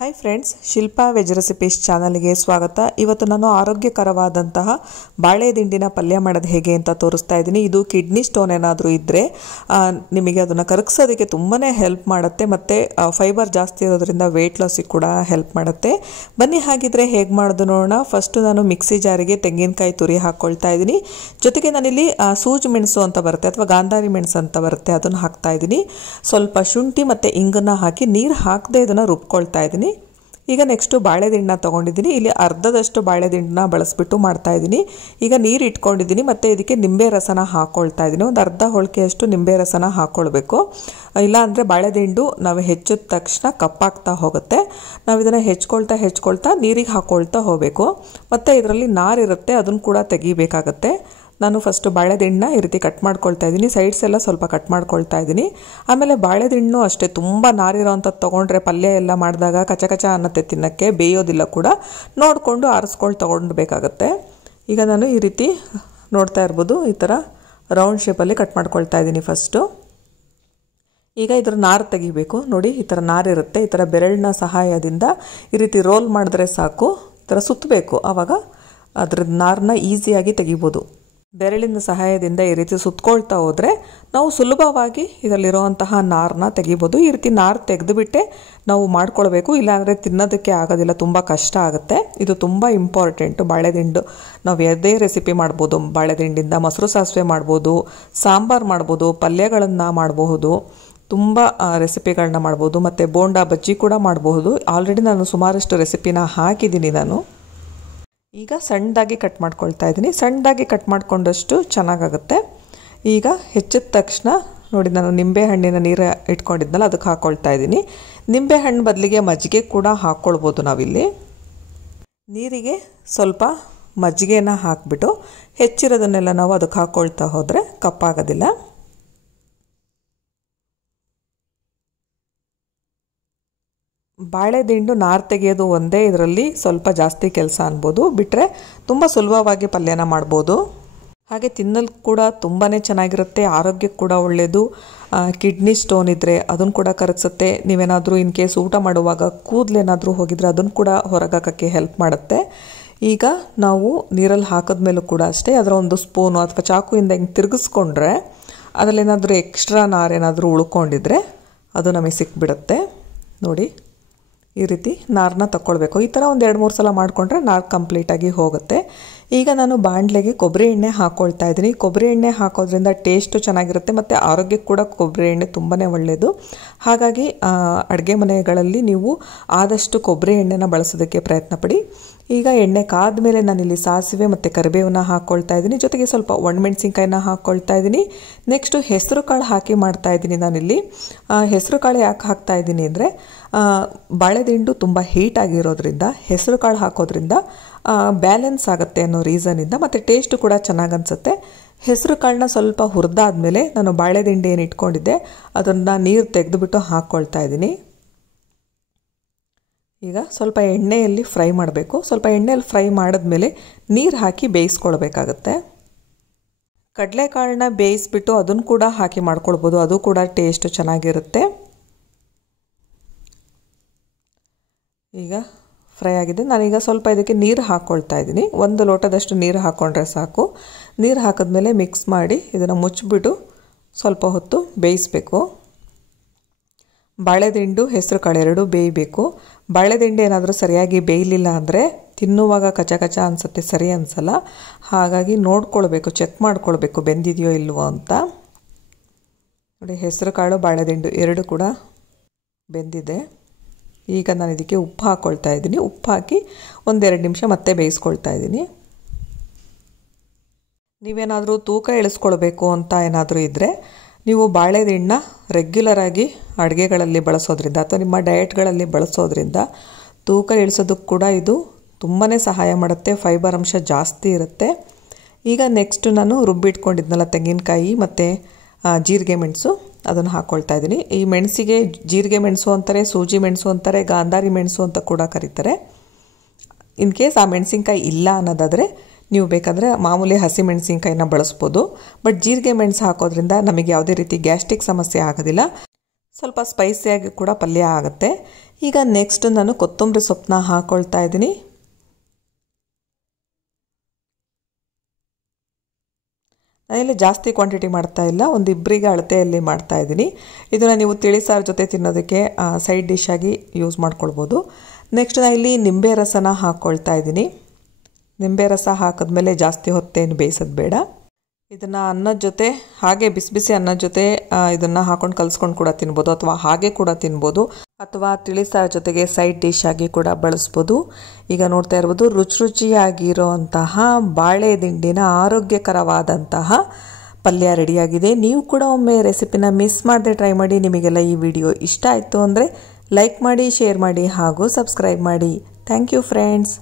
Hi friends, Shilpa veg recipes ಚಾನಲ್ಗೆ ಸ್ವಾಗತ. ಇವತ್ತು ನಾನು ಆರೋಗ್ಯಕರವಾದಂತಹ ಬಾಳೆ ದಿಂಡಿನ ಪಲ್ಯ ಮಾಡೋದು ಹೇಗೆ ಅಂತ ತೋರಿಸ್ತಾ ಇದ್ದೀನಿ. ಇದು ಕಿಡ್ನಿ ಸ್ಟೋನ್ ಏನಾದರೂ ಇದ್ದರೆ ನಿಮಗೆ ಅದನ್ನು ಕರಗಿಸೋದಕ್ಕೆ ತುಂಬಾ ಹೆಲ್ಪ್ ಮಾಡುತ್ತೆ ಮತ್ತು ಫೈಬರ್ ಜಾಸ್ತಿ ಇರೋದ್ರಿಂದ ವೆಯ್ಟ್ ಲಾಸಿಗೆ ಕೂಡ ಹೆಲ್ಪ್ ಮಾಡುತ್ತೆ. ಬನ್ನಿ ಹಾಗಿದ್ರೆ ಹೇಗೆ ಮಾಡೋದು ನೋಡೋಣ. ಫಸ್ಟು ನಾನು ಮಿಕ್ಸಿ ಜಾರಿಗೆ ತೆಂಗಿನಕಾಯಿ ತುರಿ ಹಾಕ್ಕೊಳ್ತಾ ಇದ್ದೀನಿ. ಜೊತೆಗೆ ನಾನಿಲ್ಲಿ ಸೂಜಿ ಮೆಣಸು ಅಂತ ಬರುತ್ತೆ ಅಥವಾ ಗಾಂಧಾರಿ ಮೆಣಸು ಅಂತ ಬರುತ್ತೆ, ಅದನ್ನು ಹಾಕ್ತಾ ಇದ್ದೀನಿ. ಸ್ವಲ್ಪ ಶುಂಠಿ ಮತ್ತು ಇಂಗನ್ನು ಹಾಕಿ ನೀರು ಹಾಕದೆ ಇದನ್ನು ರುಬ್ಕೊಳ್ತಾ ಇದ್ದೀನಿ. ಈಗ ನೆಕ್ಸ್ಟು ಬಾಳೆದಿಂಡನ್ನ ತೊಗೊಂಡಿದ್ದೀನಿ. ಇಲ್ಲಿ ಅರ್ಧದಷ್ಟು ಬಾಳೆದಿಂಡನ್ನ ಬಳಸಿಬಿಟ್ಟು ಮಾಡ್ತಾಯಿದ್ದೀನಿ. ಈಗ ನೀರು ಇಟ್ಕೊಂಡಿದ್ದೀನಿ ಮತ್ತು ಇದಕ್ಕೆ ನಿಂಬೆ ರಸನ ಹಾಕ್ಕೊಳ್ತಾ ಇದ್ದೀನಿ. ಒಂದು ಅರ್ಧ ಹೋಳಿಕೆಯಷ್ಟು ನಿಂಬೆ ರಸನ ಹಾಕ್ಕೊಳ್ಬೇಕು. ಇಲ್ಲಾಂದರೆ ಬಾಳೆದಿಂಡು ನಾವು ಹೆಚ್ಚಿದ ತಕ್ಷಣ ಕಪ್ಪಾಗ್ತಾ ಹೋಗುತ್ತೆ. ನಾವು ಇದನ್ನು ಹೆಚ್ಕೊಳ್ತಾ ನೀರಿಗೆ ಹಾಕ್ಕೊಳ್ತಾ ಹೋಗಬೇಕು. ಮತ್ತು ಇದರಲ್ಲಿ ನಾರಿರುತ್ತೆ, ಅದನ್ನು ಕೂಡ ತೆಗಿಬೇಕಾಗತ್ತೆ. ನಾನು ಫಸ್ಟು ಬಾಳೆದಿಂಡನ್ನ ಈ ರೀತಿ ಕಟ್ ಮಾಡ್ಕೊಳ್ತಾ ಇದ್ದೀನಿ. ಸೈಡ್ಸ್ ಎಲ್ಲ ಸ್ವಲ್ಪ ಕಟ್ ಮಾಡ್ಕೊಳ್ತಾ ಇದ್ದೀನಿ. ಆಮೇಲೆ ಬಾಳೆದಿಂಡು ಅಷ್ಟೇ, ತುಂಬ ನಾರಿರೋ ಅಂಥದ್ದು ತೊಗೊಂಡ್ರೆ ಪಲ್ಯ ಎಲ್ಲ ಮಾಡಿದಾಗ ಕಚ ಅನ್ನತ್ತೆ, ತಿನ್ನೋಕ್ಕೆ ಬೇಯೋದಿಲ್ಲ ಕೂಡ. ನೋಡಿಕೊಂಡು ಆರಿಸ್ಕೊಂಡು ತೊಗೊಳ್ಬೇಕಾಗತ್ತೆ. ಈಗ ನಾನು ಈ ರೀತಿ ನೋಡ್ತಾ ಇರ್ಬೋದು, ಈ ಥರ ರೌಂಡ್ ಶೇಪಲ್ಲಿ ಕಟ್ ಮಾಡ್ಕೊಳ್ತಾ ಇದ್ದೀನಿ ಫಸ್ಟು. ಈಗ ಇದರ ನಾರು ತೆಗಿಬೇಕು. ನೋಡಿ, ಈ ಥರ ನಾರಿರುತ್ತೆ. ಈ ಥರ ಬೆರಳಿನ ಸಹಾಯದಿಂದ ಈ ರೀತಿ ರೋಲ್ ಮಾಡಿದ್ರೆ ಸಾಕು, ಈ ಥರ ಸುತ್ತಬೇಕು. ಆವಾಗ ಅದ್ರ ನಾರನ್ನ ಈಸಿಯಾಗಿ ತೆಗಿಬೋದು. ಬೆರಳಿನ ಸಹಾಯದಿಂದ ಈ ರೀತಿ ಸುತ್ಕೊಳ್ತಾ ಹೋದರೆ ನಾವು ಸುಲಭವಾಗಿ ಇದರಲ್ಲಿರುವಂತಹ ನಾರನ್ನ ತೆಗಿಬೋದು. ಈ ರೀತಿ ನಾರು ತೆಗೆದುಬಿಟ್ಟೆ ನಾವು ಮಾಡ್ಕೊಳ್ಬೇಕು, ಇಲ್ಲಾಂದರೆ ತಿನ್ನೋದಕ್ಕೆ ಆಗೋದಿಲ್ಲ, ತುಂಬ ಕಷ್ಟ ಆಗುತ್ತೆ. ಇದು ತುಂಬ ಇಂಪಾರ್ಟೆಂಟು. ಬಾಳೆದಿಂಡು ನಾವು ಯಾವುದೇ ರೆಸಿಪಿ ಮಾಡ್ಬೋದು. ಬಾಳೆದಿಂಡಿಂದ ಮೊಸರು ಸಾಸಿವೆ ಮಾಡ್ಬೋದು, ಸಾಂಬಾರು ಮಾಡ್ಬೋದು, ಪಲ್ಯಗಳನ್ನು ಮಾಡಬಹುದು, ತುಂಬ ರೆಸಿಪಿಗಳನ್ನ ಮಾಡ್ಬೋದು. ಮತ್ತು ಬೋಂಡಾ ಬಜ್ಜಿ ಕೂಡ ಮಾಡಬಹುದು. ಆಲ್ರೆಡಿ ನಾನು ಸುಮಾರಷ್ಟು ರೆಸಿಪಿನ ಹಾಕಿದ್ದೀನಿ ನಾನು. ಈಗ ಸಣ್ಣದಾಗಿ ಕಟ್ ಮಾಡ್ಕೊಳ್ತಾ ಇದ್ದೀನಿ. ಸಣ್ಣದಾಗಿ ಕಟ್ ಮಾಡಿಕೊಂಡಷ್ಟು ಚೆನ್ನಾಗಾಗುತ್ತೆ. ಈಗ ಹೆಚ್ಚಿದ ತಕ್ಷಣ ನೋಡಿ, ನಾನು ನಿಂಬೆ ಹಣ್ಣಿನ ನೀರು ಇಟ್ಕೊಂಡಿದ್ನಲ್ಲ, ಅದಕ್ಕೆ ಹಾಕ್ಕೊಳ್ತಾ ಇದ್ದೀನಿ. ನಿಂಬೆ ಹಣ್ಣು ಬದಲಿಗೆ ಮಜ್ಜಿಗೆ ಕೂಡ ಹಾಕ್ಕೊಳ್ಬೋದು ನಾವಿಲ್ಲಿ. ನೀರಿಗೆ ಸ್ವಲ್ಪ ಮಜ್ಜಿಗೆನ ಹಾಕಿಬಿಟ್ಟು ಹೆಚ್ಚಿರೋದನ್ನೆಲ್ಲ ನಾವು ಅದಕ್ಕೆ ಹಾಕ್ಕೊಳ್ತಾ ಹೋದರೆ ಕಪ್ಪಾಗೋದಿಲ್ಲ. ಬಾಳೆದಿಂಡು ನಾರು ತೆಗೆಯೋದು ಒಂದೇ ಇದರಲ್ಲಿ ಸ್ವಲ್ಪ ಜಾಸ್ತಿ ಕೆಲಸ ಅನ್ಬೋದು. ಬಿಟ್ಟರೆ ತುಂಬ ಸುಲಭವಾಗಿ ಪಲ್ಯನ ಮಾಡ್ಬೋದು. ಹಾಗೆ ತಿನ್ನಲು ಕೂಡ ತುಂಬಾ ಚೆನ್ನಾಗಿರುತ್ತೆ, ಆರೋಗ್ಯಕ್ಕೆ ಕೂಡ ಒಳ್ಳೆಯದು. ಕಿಡ್ನಿ ಸ್ಟೋನ್ ಇದ್ದರೆ ಅದನ್ನು ಕೂಡ ಕರಗಿಸುತ್ತೆ. ನೀವೇನಾದರೂ ಇನ್ ಕೇಸ್ ಊಟ ಮಾಡುವಾಗ ಕೂದಲೇನಾದರೂ ಹೋಗಿದ್ರೆ ಅದನ್ನು ಕೂಡ ಹೊರಗಾಕೋಕ್ಕೆ ಹೆಲ್ಪ್ ಮಾಡುತ್ತೆ. ಈಗ ನಾವು ನೀರಲ್ಲಿ ಹಾಕಿದ್ಮೇಲೂ ಕೂಡ ಅಷ್ಟೇ, ಅದರ ಒಂದು ಸ್ಪೂನು ಅಥವಾ ಚಾಕುವಿಂದ ಹಿಂಗೆ ತಿರುಗಿಸ್ಕೊಂಡ್ರೆ ಅದರಲ್ಲೇನಾದರೂ ಎಕ್ಸ್ಟ್ರಾ ನಾರೇನಾದರೂ ಉಳ್ಕೊಂಡಿದ್ರೆ ಅದು ನಮಗೆ ಸಿಕ್ಬಿಡುತ್ತೆ. ನೋಡಿ, ಈ ರೀತಿ ನಾರನ್ನ ತಗೊಳ್ಬೇಕು. ಈ ಥರ ಒಂದು 2-3 ಸಲ ಮಾಡಿಕೊಂಡ್ರೆ ನಾರು ಕಂಪ್ಲೀಟಾಗಿ ಹೋಗುತ್ತೆ. ಈಗ ನಾನು ಬಾಣಲೆಗೆ ಕೊಬ್ಬರಿ ಎಣ್ಣೆ ಹಾಕ್ಕೊಳ್ತಾ ಇದ್ದೀನಿ. ಕೊಬ್ಬರಿ ಎಣ್ಣೆ ಹಾಕೋದ್ರಿಂದ ಟೇಸ್ಟು ಚೆನ್ನಾಗಿರುತ್ತೆ ಮತ್ತು ಆರೋಗ್ಯಕ್ಕೆ ಕೂಡ ಕೊಬ್ಬರಿ ಎಣ್ಣೆ ತುಂಬಾ ಒಳ್ಳೆಯದು. ಹಾಗಾಗಿ ಅಡುಗೆ ಮನೆಗಳಲ್ಲಿ ನೀವು ಆದಷ್ಟು ಕೊಬ್ಬರಿ ಎಣ್ಣೆನ ಬಳಸೋದಕ್ಕೆ ಪ್ರಯತ್ನ ಪಡಿ. ಈಗ ಎಣ್ಣೆ ಕಾದ್ಮೇಲೆ ನಾನಿಲ್ಲಿ ಸಾಸಿವೆ ಮತ್ತು ಕರಿಬೇವನ್ನ ಹಾಕ್ಕೊಳ್ತಾ ಇದ್ದೀನಿ. ಜೊತೆಗೆ ಸ್ವಲ್ಪ ಒಣಮೆಣಸಿನ್ಕಾಯಿನ ಹಾಕ್ಕೊಳ್ತಾ ಇದ್ದೀನಿ. ನೆಕ್ಸ್ಟು ಹೆಸರು ಕಾಳು ಹಾಕಿ ಮಾಡ್ತಾ ಇದ್ದೀನಿ ನಾನಿಲ್ಲಿ. ಹೆಸರು ಕಾಳು ಯಾಕೆ ಹಾಕ್ತಾ ಇದ್ದೀನಿ ಅಂದರೆ ಬಾಳೆದಿಂಡು ತುಂಬ ಹೀಟ್ ಆಗಿರೋದ್ರಿಂದ ಹೆಸರು ಕಾಳು ಹಾಕೋದ್ರಿಂದ ಬ್ಯಾಲೆನ್ಸ್ ಆಗುತ್ತೆ ಅನ್ನೋ ರೀಸನಿಂದ, ಮತ್ತು ಟೇಸ್ಟು ಕೂಡ ಚೆನ್ನಾಗಿ ಅನಿಸುತ್ತೆ. ಹೆಸರು ಕಾಳನ್ನ ಸ್ವಲ್ಪ ಹುರಿದಾದ್ಮೇಲೆ ನಾನು ಬಾಳೆದಿಂಡು ಏನು ಇಟ್ಕೊಂಡಿದ್ದೆ ಅದನ್ನು ನೀರು ತೆಗೆದುಬಿಟ್ಟು ಹಾಕ್ಕೊಳ್ತಾ ಇದ್ದೀನಿ. ಈಗ ಸ್ವಲ್ಪ ಎಣ್ಣೆಯಲ್ಲಿ ಫ್ರೈ ಮಾಡಬೇಕು. ಸ್ವಲ್ಪ ಎಣ್ಣೆಯಲ್ಲಿ ಫ್ರೈ ಮಾಡಿದ್ಮೇಲೆ ನೀರು ಹಾಕಿ ಬೇಯಿಸ್ಕೊಳ್ಬೇಕಾಗತ್ತೆ. ಕಡಲೆಕಾಳನ್ನ ಬೇಯಿಸ್ಬಿಟ್ಟು ಅದನ್ನು ಕೂಡ ಹಾಕಿ ಮಾಡ್ಕೊಳ್ಬೋದು, ಅದು ಕೂಡ ಟೇಸ್ಟ್ ಚೆನ್ನಾಗಿರುತ್ತೆ. ಈಗ ಫ್ರೈ ಆಗಿದೆ. ನಾನೀಗ ಸ್ವಲ್ಪ ಇದಕ್ಕೆ ನೀರು ಹಾಕ್ಕೊಳ್ತಾ ಇದ್ದೀನಿ. 1 ಲೋಟದಷ್ಟು ನೀರು ಹಾಕ್ಕೊಂಡ್ರೆ ಸಾಕು. ನೀರು ಹಾಕಿದ್ಮೇಲೆ ಮಿಕ್ಸ್ ಮಾಡಿ ಇದನ್ನು ಮುಚ್ಚಿಬಿಟ್ಟು ಸ್ವಲ್ಪ ಹೊತ್ತು ಬೇಯಿಸಬೇಕು. ಬಾಳೆದಿಂಡು ಹೆಸರು ಕಾಳು ಎರಡೂ ಬೇಯಬೇಕು. ಬಾಳೆದಿಂಡು ಏನಾದರೂ ಸರಿಯಾಗಿ ಬೇಯಲಿಲ್ಲ ಅಂದರೆ ತಿನ್ನುವಾಗ ಕಚ ಅನಿಸುತ್ತೆ, ಸರಿ ಅನಿಸಲ್ಲ. ಹಾಗಾಗಿ ನೋಡ್ಕೊಳ್ಬೇಕು, ಚೆಕ್ ಮಾಡ್ಕೊಳ್ಬೇಕು ಬೆಂದಿದೆಯೋ ಇಲ್ವೋ ಅಂತ. ನೋಡಿ, ಹೆಸರು ಕಾಳು ಬಾಳೆದಿಂಡು ಎರಡು ಕೂಡ ಬೆಂದಿದೆ. ಈಗ ನಾನು ಇದಕ್ಕೆ ಉಪ್ಪು ಹಾಕ್ಕೊಳ್ತಾ ಇದ್ದೀನಿ. ಉಪ್ಪು ಹಾಕಿ 1-2 ನಿಮಿಷ ಮತ್ತೆ ಬೇಯಿಸ್ಕೊಳ್ತಾ ಇದ್ದೀನಿ. ನೀವೇನಾದರೂ ತೂಕ ಇಳಿಸ್ಕೊಳ್ಬೇಕು ಅಂತ ಏನಾದರೂ ಇದ್ದರೆ ನೀವು ಬಾಳೆದಿಂಡನ್ನ ರೆಗ್ಯುಲರಾಗಿ ಅಡುಗೆಗಳಲ್ಲಿ ಬಳಸೋದ್ರಿಂದ ಅಥವಾ ನಿಮ್ಮ ಡಯಟ್ಗಳಲ್ಲಿ ಬಳಸೋದ್ರಿಂದ ತೂಕ ಇಳಿಸೋದಕ್ಕೆ ಕೂಡ ಇದು ತುಂಬಾ ಸಹಾಯ ಮಾಡುತ್ತೆ. ಫೈಬರ್ ಅಂಶ ಜಾಸ್ತಿ ಇರುತ್ತೆ. ಈಗ ನೆಕ್ಸ್ಟು ನಾನು ರುಬ್ಬಿಟ್ಕೊಂಡಿದ್ನಲ್ಲ ತೆಂಗಿನಕಾಯಿ ಮತ್ತು ಜೀರಿಗೆ ಮೆಣಸು, ಅದನ್ನು ಹಾಕ್ಕೊಳ್ತಾ ಇದ್ದೀನಿ. ಈ ಮೆಣಸಿಗೆ ಜೀರಿಗೆ ಮೆಣಸು ಅಂತಾರೆ, ಸೂಜಿ ಮೆಣಸು ಅಂತಾರೆ, ಗಾಂಧಾರಿ ಮೆಣಸು ಅಂತ ಕೂಡ ಕರೀತಾರೆ. ಇನ್ ಕೇಸ್ ಆ ಮೆಣಸಿನ್ಕಾಯಿ ಇಲ್ಲ ಅನ್ನೋದಾದರೆ ನೀವು ಬೇಕಾದರೆ ಮಾಮೂಲಿ ಹಸಿ ಮೆಣಸಿನ್ಕಾಯಿನ ಬಳಸ್ಬೋದು. ಬಟ್ ಜೀರಿಗೆ ಮೆಣಸು ಹಾಕೋದ್ರಿಂದ ನಮಗೆ ಯಾವುದೇ ರೀತಿ ಗ್ಯಾಸ್ಟ್ರಿಕ್ ಸಮಸ್ಯೆ ಆಗೋದಿಲ್ಲ. ಸ್ವಲ್ಪ ಸ್ಪೈಸಿಯಾಗಿ ಕೂಡ ಪಲ್ಯ ಆಗುತ್ತೆ. ಈಗ ನೆಕ್ಸ್ಟ್ ನಾನು ಕೊತ್ತಂಬರಿ ಸೊಪ್ಪನ್ನ ಹಾಕ್ಕೊಳ್ತಾ ಇದ್ದೀನಿ. ನಾನಿಲ್ಲಿ ಜಾಸ್ತಿ ಕ್ವಾಂಟಿಟಿ ಮಾಡ್ತಾ ಇಲ್ಲ, ಒಂದು ಇಬ್ಬರಿಗೆ ಅಳತೆಯಲ್ಲಿ ಮಾಡ್ತಾ ಇದ್ದೀನಿ. ಇದನ್ನು ನೀವು ತಿಳಿ ಸಾರು ಜೊತೆ ತಿನ್ನೋದಕ್ಕೆ ಸೈಡ್ ಡಿಶ್ ಆಗಿ ಯೂಸ್ ಮಾಡ್ಕೊಳ್ಬೋದು. ನೆಕ್ಸ್ಟ್ ನಾನು ಇಲ್ಲಿ ನಿಂಬೆ ರಸನ ಹಾಕ್ಕೊಳ್ತಾ ಇದ್ದೀನಿ. ನಿಂಬೆ ರಸ ಹಾಕಿದ್ಮೇಲೆ ಜಾಸ್ತಿ ಹೊತ್ತೇನು ಬೇಯಿಸೋದು ಬೇಡ. ಇದನ್ನು ಅನ್ನದ ಜೊತೆ ಹಾಗೆ ಬಿಸಿ ಬಿಸಿ ಅನ್ನದ ಜೊತೆ ಇದನ್ನು ಹಾಕೊಂಡು ಕಲಿಸ್ಕೊಂಡು ಕೂಡ ತಿನ್ಬೋದು, ಅಥವಾ ಹಾಗೆ ಕೂಡ ತಿನ್ಬೋದು, ಅಥವಾ ತಿಳಿ ಸಾರು ಜೊತೆಗೆ ಸೈಡ್ ಡಿಶ್ ಆಗಿ ಕೂಡ ಬಳಸ್ಬೋದು. ಈಗ ನೋಡ್ತಾ ಇರ್ಬೋದು ರುಚಿಯಾಗಿರೋಂತಹ ಬಾಳೆ ದಿಂಡಿನ ಆರೋಗ್ಯಕರವಾದಂತಹ ಪಲ್ಯ ರೆಡಿಯಾಗಿದೆ. ನೀವು ಕೂಡ ಒಮ್ಮೆ ರೆಸಿಪಿನ ಮಿಸ್ ಮಾಡದೆ ಟ್ರೈ ಮಾಡಿ. ನಿಮಗೆಲ್ಲ ಈ ವಿಡಿಯೋ ಇಷ್ಟ ಆಯಿತು ಅಂದರೆ ಲೈಕ್ ಮಾಡಿ, ಶೇರ್ ಮಾಡಿ ಹಾಗೂ ಸಬ್ಸ್ಕ್ರೈಬ್ ಮಾಡಿ. Thank you friends.